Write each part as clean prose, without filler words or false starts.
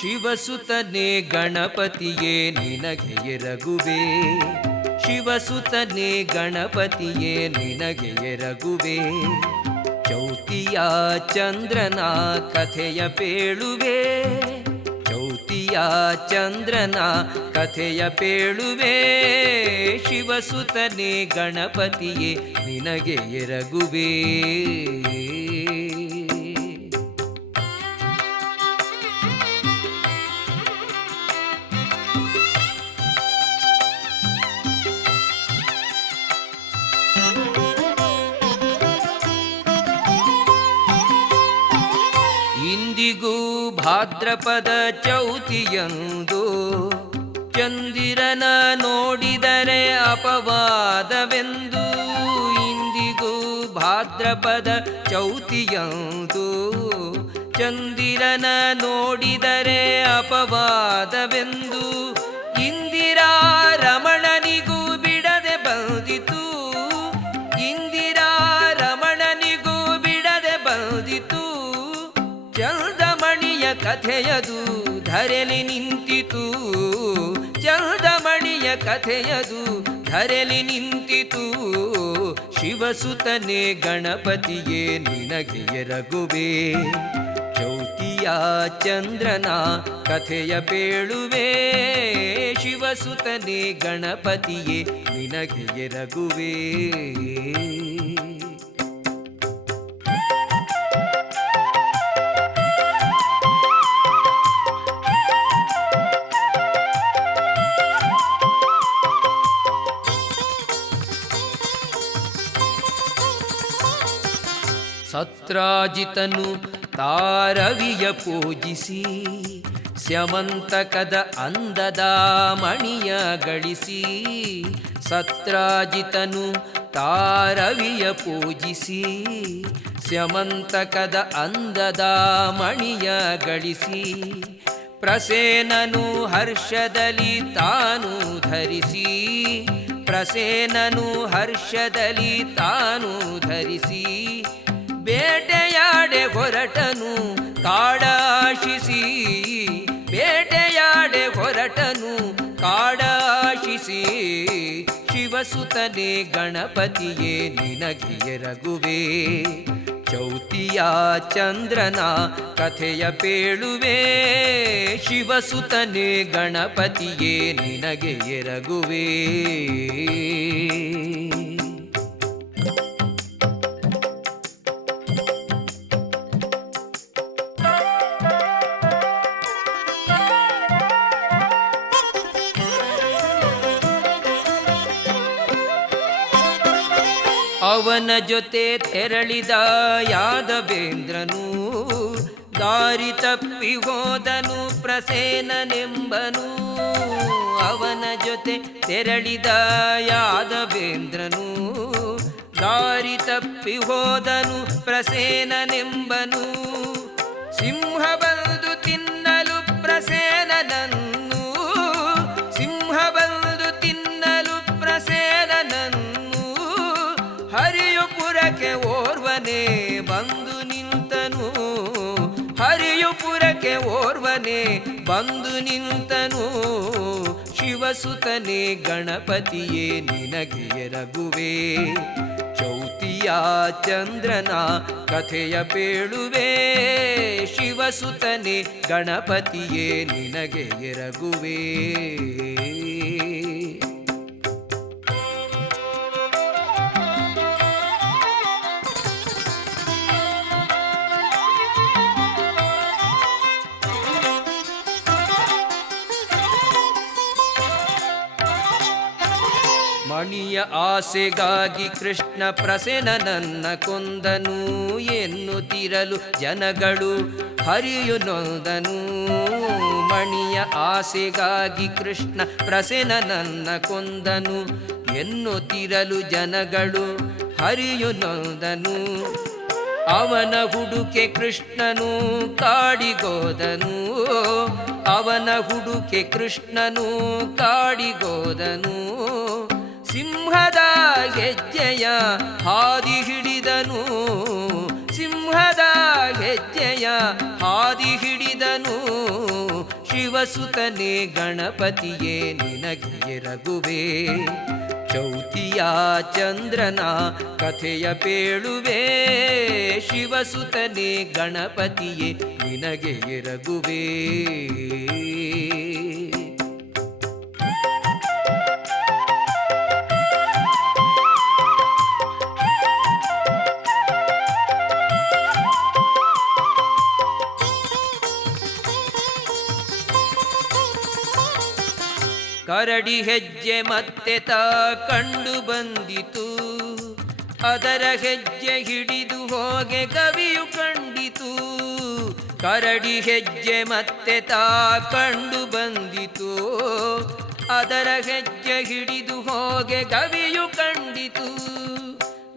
ಶಿವಸುತನೇ ಗಣಪತಿಯೇ ನಿನಗೆ ಎರಗುವೆ, ಶಿವಸುತನೇ ಗಣಪತಿಯೇ ನಿನಗೆ ಎರಗುವೆ. ಚೌತಿಯ ಚಂದ್ರನ ಕಥೆಯ ಪೇಳುವೆ, ಚೌತಿಯ ಚಂದ್ರನ ಕಥೆಯ ಪೇಳುವೆ. ಶಿವಸುತನೇ ಗಣಪತಿಯೇ ನಿನಗೆ ಎರಗುವೆ. ಇಂದಿಗೂ ಭಾದ್ರಪದ ಚೌತಿಯಂದು ಚಂದಿರನ ನೋಡಿದರೆ ಅಪವಾದವೆಂದು. ಇಂದಿಗೂ ಭಾದ್ರಪದ ಚೌತಿಯಂದು ಚಂದಿರನ ನೋಡಿದರೆ ಅಪವಾದವೆಂದು. ಇಂದಿರಾ ರಮಣನಿಗೂ ಬಿಡದೆ ಬಂದಿತು, ಇಂದಿರಾ ರಮಣನಿಗೂ ಬಿಡದೆ ಬಂದಿತು. ಚಂದಮಣಿಯ ಕಥೆಯದು ಧರೆಲಿ ನಿಂತಿತು, ಚಂದಮಣಿಯ ಕಥೆಯದು ಧರೆಲಿ ನಿಂತಿತು. ಶಿವಸುತನೇ ಗಣಪತಿಯೇ ನಿನಗೆ ಎರಗುವೆ, ಚೌತಿಯ ಚಂದ್ರನ ಕಥೆಯ ಪೇಳುವೆ. ಶಿವಸುತನೇ ಗಣಪತಿಯೇ ನಿನಗೆ ಎರಗುವೆ. ಸತ್ರಾಜಿತನು ತಾರವಿಯ ಪೂಜಿಸಿ, ಸ್ಯಮಂತಕದ ಅಂದದ ಮಣಿಯ ಗಳಿಸಿ. ಸತ್ರಾಜಿತನು ತಾರವಿಯ ಪೂಜಿಸಿ, ಸ್ಯಮಂತಕದ ಅಂದದ ಮಣಿಯ ಗಳಿಸಿ. ಪ್ರಸೇನನು ಹರ್ಷದಲ್ಲಿ ತಾನು ಧರಿಸಿ, ಪ್ರಸೇನನು ಹರ್ಷದಲ್ಲಿ ತಾನು ಧರಿಸಿ. ಬೇಟೆಯಾಡೆ ಹೊರಟನು ಕಾಡಾಶಿಸಿ, ಬೇಟೆಯಾಡೆ ಹೊರಟನು ಕಾಡಾಶಿಸಿ. ಶಿವಸುತನೇ ಗಣಪತಿಯೇ ನಿನಗೆ ಎರಗುವೆ, ಚೌತಿಯ ಚಂದ್ರನ ಕಥೆಯ ಪೇಳುವೆ. ಶಿವಸುತನೇ ಗಣಪತಿಯೇ ನಿನಗೆ ಎರಗುವೆ. ಅವನ ಜೊತೆ ತೆರಳಿದ ಯಾದವೇಂದ್ರನು, ದಾರಿ ತಪ್ಪಿ ಹೋದನು ಪ್ರಸೇನನೆಂಬನು. ಅವನ ಜೊತೆ ತೆರಳಿದ ಯಾದವೇಂದ್ರನು, ದಾರಿ ತಪ್ಪಿ ಹೋದನು ಪ್ರಸೇನನೆಂಬನು. ಸಿಂಹ ಬಂದು ತಿನ್ನಲು ಪ್ರಸೇನನನ್ನು, ಸಿಂಹ ಬಂದು ತಿನ್ನಲು ಪ್ರಸೇನನನ್ನು. ಹರಿಯುಪುರಕ್ಕೆ ಓರ್ವನೇ ಬಂದು ನಿಂತನು, ಹರಿಯುಪುರಕ್ಕೆ ಓರ್ವನೇ ಬಂದು ನಿಂತನು. ಶಿವಸುತನೇ ಗಣಪತಿಯೇ ನಿನಗೆ ಎರಗುವೆ, ಚೌತಿಯ ಚಂದ್ರನ ಕಥೆಯ ಪೇಳುವೆ. ಶಿವಸುತನೇ ಗಣಪತಿಯೇ ನಿನಗೆ ಎರಗುವೆ. ಮಣಿಯ ಆಸೆಗಾಗಿ ಕೃಷ್ಣ ಪ್ರಸೇನನನ್ನ ಕೊಂದನು ಎನ್ನುತ್ತಿರಲು ಜನಗಳು ಹರಿಯು ನೊಂದನು. ಮಣಿಯ ಆಸೆಗಾಗಿ ಕೃಷ್ಣ ಪ್ರಸೇನನನ್ನ ಕೊಂದನು ಎನ್ನುತ್ತಿರಲು ಜನಗಳು ಹರಿಯು ನೊಂದನು. ಅವನ ಹುಡುಕೆ ಕೃಷ್ಣನು ಕಾಡಿಗೋದನು, ಅವನ ಹುಡುಕೆ ಕೃಷ್ಣನು ಕಾಡಿಗೋದನು. ಸಿಂಹದ ಹೆಜ್ಜೆಯ ಹಾದಿ ಹಿಡಿದನು, ಸಿಂಹದ ಹೆಜ್ಜೆಯ ಹಾದಿ ಹಿಡಿದನು. ಶಿವಸುತನೇ ಗಣಪತಿಯೇ ನಿನಗೆ ಎರಗುವೆ. ಚೌತಿಯ ಚಂದ್ರನ ಕಥೆಯ ಪೇಳುವೆ, ಶಿವಸುತನೇ ಗಣಪತಿಯೇ ನಿನಗೆ ಎರಗುವೆ. ಕರಡಿ ಹೆಜ್ಜೆ ಮತ್ತೆ ತಾ ಕಂಡು ಬಂದಿತು, ಅದರ ಹೆಜ್ಜೆ ಹಿಡಿದು ಹೋಗೆ ಕವಿಯು ಕಂಡಿತು. ಕರಡಿ ಹೆಜ್ಜೆ ಮತ್ತೆ ತಾ ಕಂಡು ಬಂದಿತು, ಅದರ ಹೆಜ್ಜೆ ಹಿಡಿದು ಹೋಗೆ ಕವಿಯು ಕಂಡಿತು.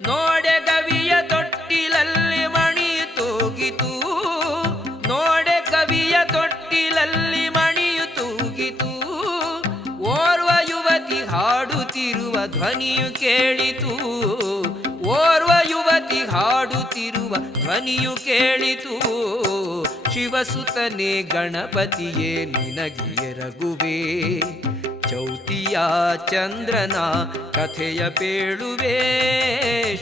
ನೋಡೆ ಕವಿಯ ತೊಟ್ಟಿಲಲ್ಲಿ ಮಣಿಯು ತೂಗಿತು, ನೋಡೆ ಕವಿಯ ತೊಟ್ಟಿಲಲ್ಲಿ ಮಣಿಯು ತೂಗಿತು. ಓರ್ವ ಯುವತಿ ಹಾಡುತ್ತಿರುವ ಧ್ವನಿಯು ಕೇಳಿತು, ಓರ್ವ ಯುವತಿ ಹಾಡುತ್ತಿರುವ ಧ್ವನಿಯು ಕೇಳಿತು. ಶಿವಸುತನೇ ಗಣಪತಿಯೇ ನಿನಗೆ ಎರಗುವೆ. ಚೌತಿಯ ಚಂದ್ರನ ಕಥೆಯ ಪೇಳುವೆ,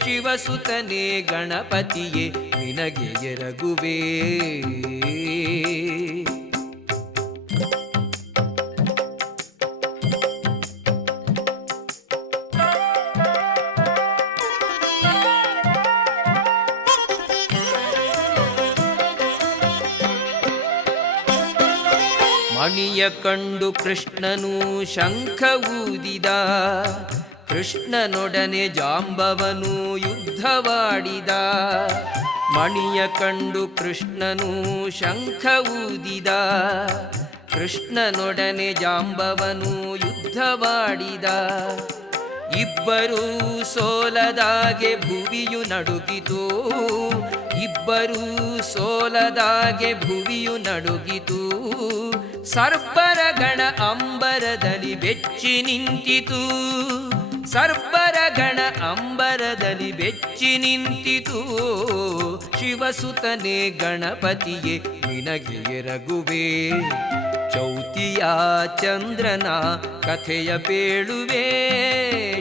ಶಿವಸುತನೇ ಗಣಪತಿಯೇ ನಿನಗೆ ಎರಗುವೆ. ಮಣಿಯ ಕಂಡು ಕೃಷ್ಣನು ಶಂಖ ಊದಿದ, ಕೃಷ್ಣನೊಡನೆ ಜಾಂಬವನು ಯುದ್ಧವಾಡಿದ. ಮಣಿಯ ಕಂಡು ಕೃಷ್ಣನು ಶಂಖ ಊದಿದ, ಕೃಷ್ಣನೊಡನೆ ಜಾಂಬವನು ಯುದ್ಧವಾಡಿದ. ಇಬ್ಬರೂ ಸೋಲದಾಗೆ ಭುವಿಯು ನಡುಗಿತು, ಇಬ್ಬರೂ ಸೋಲದಾಗೆ ಭುವಿಯು ನಡುಗಿತು. ಸರ್ಪರ ಗಣ ಅಂಬರದಲ್ಲಿ ಬೆಚ್ಚಿ ನಿಂತಿತು, ಸರ್ಪರ ಗಣ ಅಂಬರದಲ್ಲಿ ಬೆಚ್ಚಿ ನಿಂತಿತು. ಶಿವಸುತನೇ ಗಣಪತಿಯೇ ನಿನಗೆ ಎರಗುವೆ. ಚೌತಿಯ ಚಂದ್ರನ ಕಥೆಯ ಪೇಳುವೆ,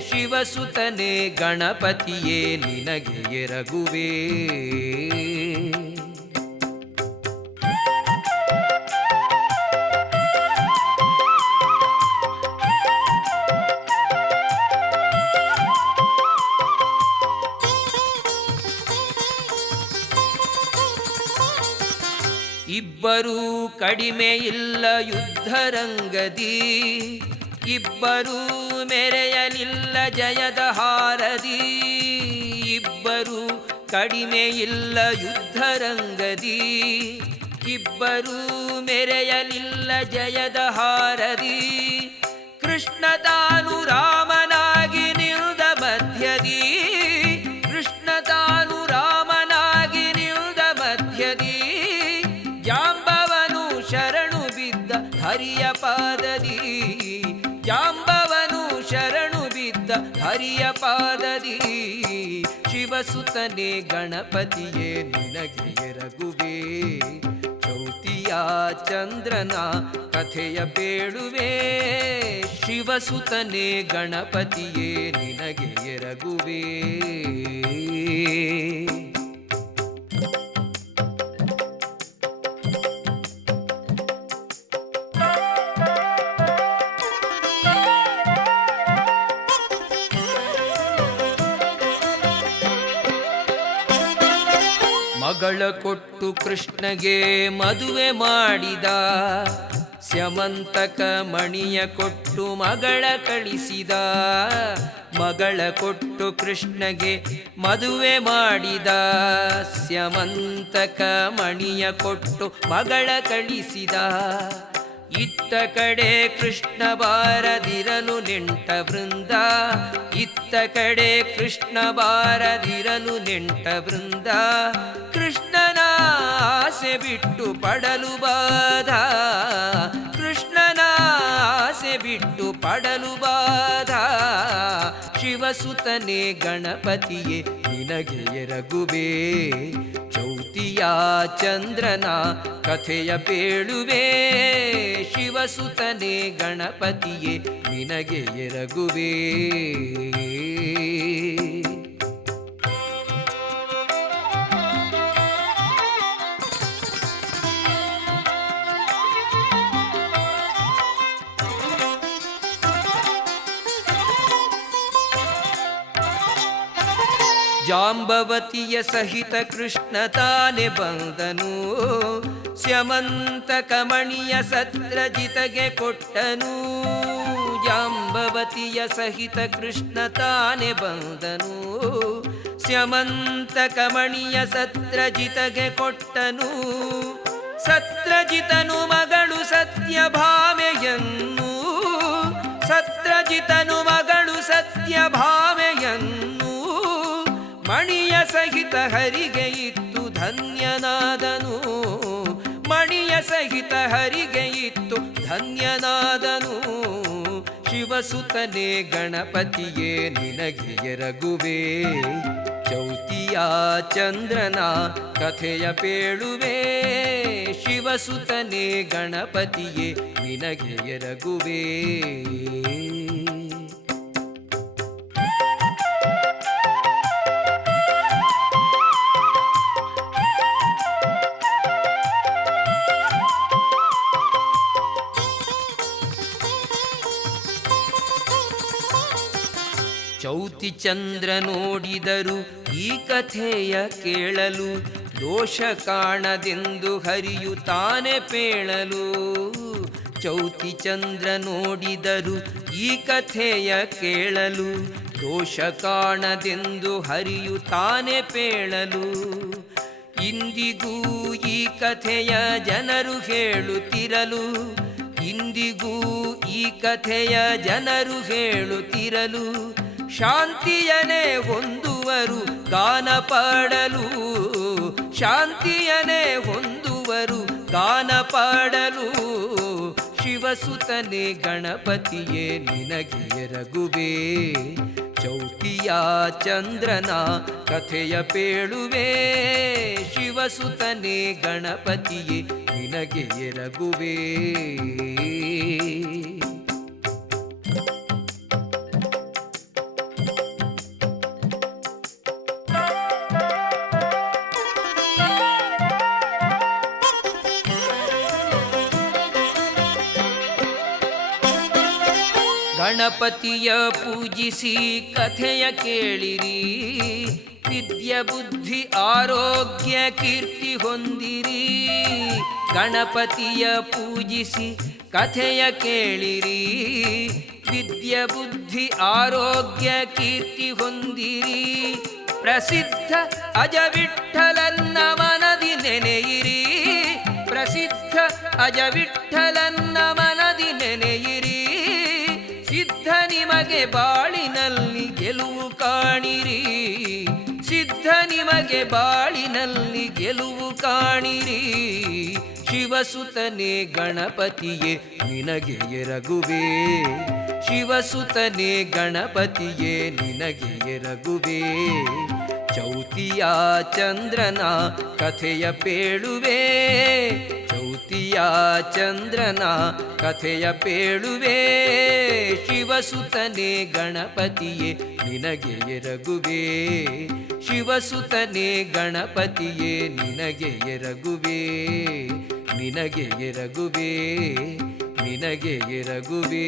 ಶಿವಸುತನೇ ಗಣಪತಿಯೇ ನಿನಗೆ ಎರಗುವೆ. ಇಬ್ಬರೂ ಕಡಿಮೆ ಇಲ್ಲ ಯುದ್ಧರಂಗದಿ, ಇಬ್ಬರೂ ಮೆರೆಯಲಿಲ್ಲ ಜಯದ ಹಾರದಿ. ಇಬ್ಬರೂ ಕಡಿಮೆ ಇಲ್ಲ ಯುದ್ಧರಂಗದಿ, ಇಬ್ಬರೂ ಮೆರೆಯಲಿಲ್ಲ ಜಯದ ಹಾರದಿ. ಕೃಷ್ಣ ತಾನು ರಾಮನಾಗಿ ನಿಲ್ದ ಮಧ್ಯದಿ, ಕೃಷ್ಣ ತಾನು ರಾಮನಾಗಿ ನಿಲ್ದ ಮಧ್ಯದಿ. ಜಾಂಬವನು ಶರಣು ಬಿದ್ದ ಹರಿಯ ಪಾದದಿ, ಜಾಂಬವನು ಶರಣು ಬಿದ್ದ ಹರಿಯ ಪಾದದಿ. ಶಿವಸುತನೇ ಗಣಪತಿಯೇ ನಿನಗೆ ಎರಗುವೆ. ಚೌತಿಯ ಚಂದ್ರನ ಕಥೆಯ ಪೇಳುವೆ, ಶಿವಸುತನೇ ಗಣಪತಿಯೇ ನಿನಗೆ ಎರಗುವೆ. ಮಗಳ ಕೊಟ್ಟು ಕೃಷ್ಣಗೆ ಮದುವೆ ಮಾಡಿದ, ಸ್ಯಮಂತಕ ಮಣಿಯ ಕೊಟ್ಟು ಮಗಳ ಕಳಿಸಿದ. ಮಗಳ ಕೊಟ್ಟು ಕೃಷ್ಣಗೆ ಮದುವೆ ಮಾಡಿದ, ಸ್ಯಮಂತಕ ಮಣಿಯ ಕೊಟ್ಟು ಮಗಳ ಕಳಿಸಿದ. ಇತ್ತ ಕಡೆ ಕೃಷ್ಣ ಬಾರದಿರಲು ನೆಂಟ ವೃಂದ, ಇತ್ತ ಕಡೆ ಕೃಷ್ಣ ಬಾರದಿರಲು ನೆಂಟ ವೃಂದ. ಕೃಷ್ಣನ ಆಸೆ ಬಿಟ್ಟು ಪಡಲು ಬಾಧ, ಕೃಷ್ಣನ ಆಸೆ ಬಿಟ್ಟು ಪಡಲು ಬಾಧ. ಶಿವಸುತನೇ ಗಣಪತಿಯೇ ನಿನಗೆ ಎರಗುವೆ. ಚೌತಿಯ ಚೌತಿಯ ಚಂದ್ರನ ಕಥೆಯ ಪೇಳುವೆ, ಶಿವಸುತನೇ ಗಣಪತಿಯೇ ನಿನಗೆ ಎರಗುವೆ. ಜಾಂಬವತಿಯ ಸಹಿತ ಕೃಷ್ಣ ತಾನೆ ಬಂದನು, ಸ್ಯಮಂತ ಕಮಣಿಯ ಸತ್ರಜಿತಗೆ ಕೊಟ್ಟನು. ಜಾಂಬವತಿಯ ಸಹಿತ ಕೃಷ್ಣ ತಾನೆ ಬಂದನು, ಸ್ಯಮಂತ ಕಮಣಿಯ ಸತ್ರಜಿತಗೆ ಕೊಟ್ಟನು. ಸತ್ರಜಿತನು ಮಗಳು ಸತ್ಯಭಾಮೆಯನ್ನು, ಸತ್ರಜಿತನು ಮಗಳು ಸತ್ಯಭಾಮೆಯನ್ನು ಮಣಿಯ ಸಹಿತ ಹರಿಗೆ ಇತ್ತು ಧನ್ಯನಾದನು. ಮಣಿಯ ಸಹಿತ ಹರಿಗೆ ಇತ್ತು ಧನ್ಯನಾದನು. ಶಿವಸುತನೇ ಗಣಪತಿಯೇ ನಿನಗೆ ಎರಗುವೆ, ಚೌತಿಯ ಚಂದ್ರನ ಕಥೆಯ ಪೇಳುವೆ. ಶಿವಸುತನೇ ಗಣಪತಿಯೇ ನಿನಗೆ ಎರಗುವೆ. ಚೌತಿ ಚಂದ್ರ ನೋಡಿದರು ಈ ಕಥೆಯ ಕೇಳಲು, ದೋಷ ಕಾಣದೆಂದು ಹರಿಯು ತಾನೆ ಪೇಳಲು. ಚೌತಿ ಚಂದ್ರ ನೋಡಿದರು ಈ ಕಥೆಯ ಕೇಳಲು, ದೋಷ ಕಾಣದೆಂದು ಹರಿಯು ತಾನೆ ಪೇಳಲು. ಇಂದಿಗೂ ಈ ಕಥೆಯ ಜನರು ಹೇಳುತ್ತಿರಲು, ಇಂದಿಗೂ ಈ ಕಥೆಯ ಜನರು ಹೇಳುತ್ತಿರಲು. ಶಾಂತಿಯನೇ ಹೊಂದುವರು ಗಾನ ಪಾಡಲು, ಶಾಂತಿಯನೇ ಹೊಂದುವರು ಗಾನ ಪಾಡಲು. ಶಿವಸುತನೇ ಗಣಪತಿಯೇ ನಿನಗೆ ಎರಗುವೆ, ಚೌತಿಯ ಚಂದ್ರನ ಕಥೆಯ ಪೇಳುವೆ. ಶಿವಸುತನೇ ಗಣಪತಿಯೇ ನಿನಗೆ ಎರಗುವೆ. ಗಣಪತಿಯ ಪೂಜಿಸಿ ಕಥೆಯ ಕೇಳಿರಿ, ವಿದ್ಯೆ ಬುದ್ಧಿ ಆರೋಗ್ಯ ಕೀರ್ತಿ ಹೊಂದಿರಿ. ಗಣಪತಿಯ ಪೂಜಿಸಿ ಕಥೆಯ ಕೇಳಿರಿ, ವಿದ್ಯೆ ಬುದ್ಧಿ ಆರೋಗ್ಯ ಕೀರ್ತಿ ಹೊಂದಿರಿ. ಪ್ರಸಿದ್ಧ ಅಜ ವಿಠ್ಠಲನ್ನ ಮನದಿ ನೆನೆಯಿರಿ, ಪ್ರಸಿದ್ಧ ಅಜ ವಿಠ್ಠಲನ್ನ ಮನದಿ ನೆನೆಯಿರಿ. ಸಿದ್ಧ ನಿಮಗೆ ಬಾಳಿನಲ್ಲಿ ಗೆಲುವು ಕಾಣಿರಿ, ಸಿದ್ಧ ನಿಮಗೆ ಬಾಳಿನಲ್ಲಿ ಗೆಲುವು ಕಾಣಿರಿ. ಶಿವಸುತನೇ ಗಣಪತಿಯೇ ನಿನಗೆ ಎರಗುವೆ, ಶಿವಸುತನೇ ಗಣಪತಿಯೇ ನಿನಗೆ ಎರಗುವೆ. ಚೌತಿಯ ಚಂದ್ರನ ಕಥೆಯ ಪೇಳುವೆ, ಚೌತಿಯ ಚಂದ್ರನ ಕಥೆಯ ಪೇಳುವೆ. ಶಿವಸುತನೇ ಗಣಪತಿಯೇ ನಿನಗೆ ಎರಗುವೆ, ಶಿವಸುತನೇ ಗಣಪತಿಯೇ ನಿನಗೆ ಎರಗುವೆ, ನಿನಗೆ ಎರಗುವೆ, ನಿನಗೆ ಎರಗುವೆ.